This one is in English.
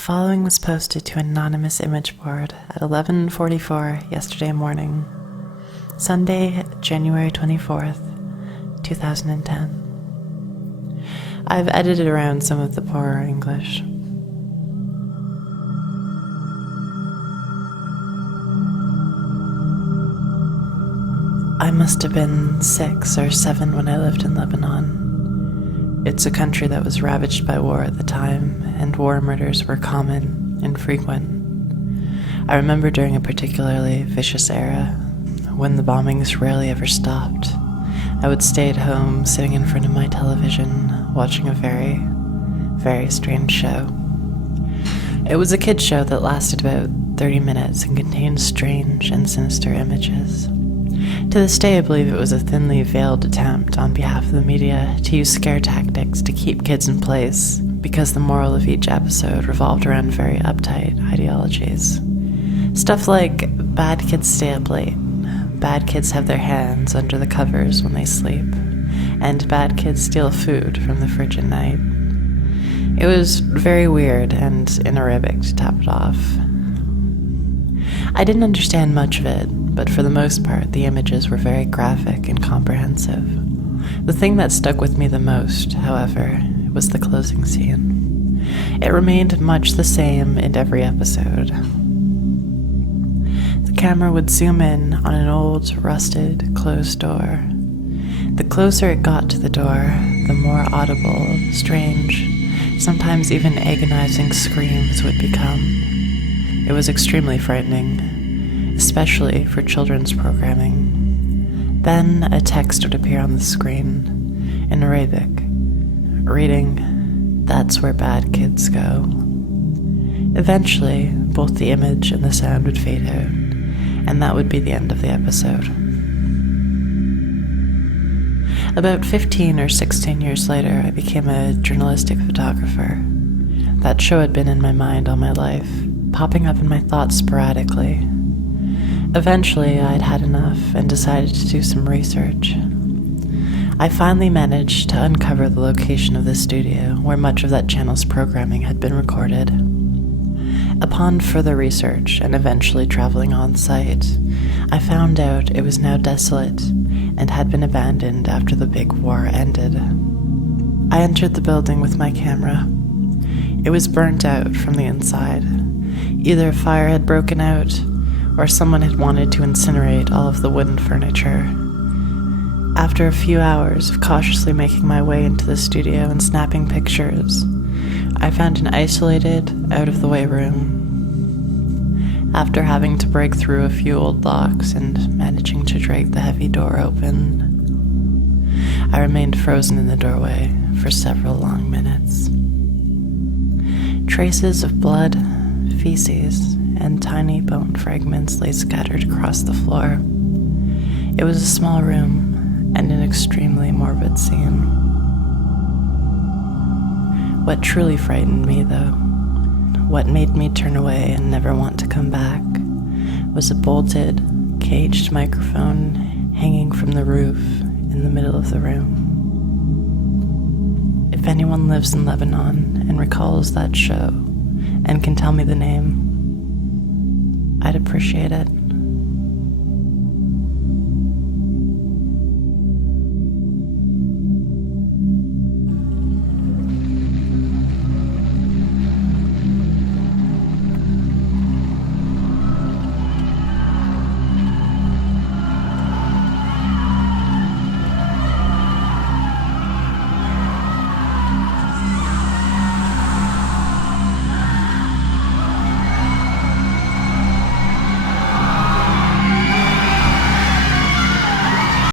following was posted to an anonymous image board at 11:44 yesterday morning, Sunday, January 24th, 2010. I've edited around some of the poorer English. I must have been 6 or 7 when I lived in Lebanon. It's a country that was ravaged by war at the time, and war murders were common and frequent. I remember during a particularly vicious era, when the bombings rarely ever stopped, I would stay at home sitting in front of my television, watching a very, very strange show. It was a kid's show that lasted about 30 minutes and contained strange and sinister images. To this day, I believe it was a thinly veiled attempt on behalf of the media to use scare tactics to keep kids in place, because the moral of each episode revolved around very uptight ideologies. Stuff like, bad kids stay up late, bad kids have their hands under the covers when they sleep, and bad kids steal food from the fridge at night. It was very weird and in Arabic to top it off. I didn't understand much of it, but for the most part, the images were very graphic and comprehensive. The thing that stuck with me the most, however, was the closing scene. It remained much the same in every episode. The camera would zoom in on an old, rusted, closed door. The closer it got to the door, the more audible, strange, sometimes even agonizing screams would become. It was extremely frightening, especially for children's programming. Then a text would appear on the screen, in Arabic, reading, "That's where bad kids go." Eventually, both the image and the sound would fade out, and that would be the end of the episode. About 15 or 16 years later, I became a journalistic photographer. That show had been in my mind all my life, popping up in my thoughts sporadically. Eventually, I'd had enough and decided to do some research. I finally managed to uncover the location of the studio where much of that channel's programming had been recorded. Upon further research and eventually traveling on site, I found out it was now desolate and had been abandoned after the big war ended. I entered the building with my camera. It was burnt out from the inside. Either a fire had broken out, or someone had wanted to incinerate all of the wooden furniture. After a few hours of cautiously making my way into the studio and snapping pictures, I found an isolated, out-of-the-way room. After having to break through a few old locks and managing to drag the heavy door open, I remained frozen in the doorway for several long minutes. Traces of blood, feces, and tiny bone fragments lay scattered across the floor. It was a small room and an extremely morbid scene. What truly frightened me, though, what made me turn away and never want to come back, was a bolted, caged microphone hanging from the roof in the middle of the room. If anyone lives in Lebanon and recalls that show and can tell me the name, I'd appreciate it.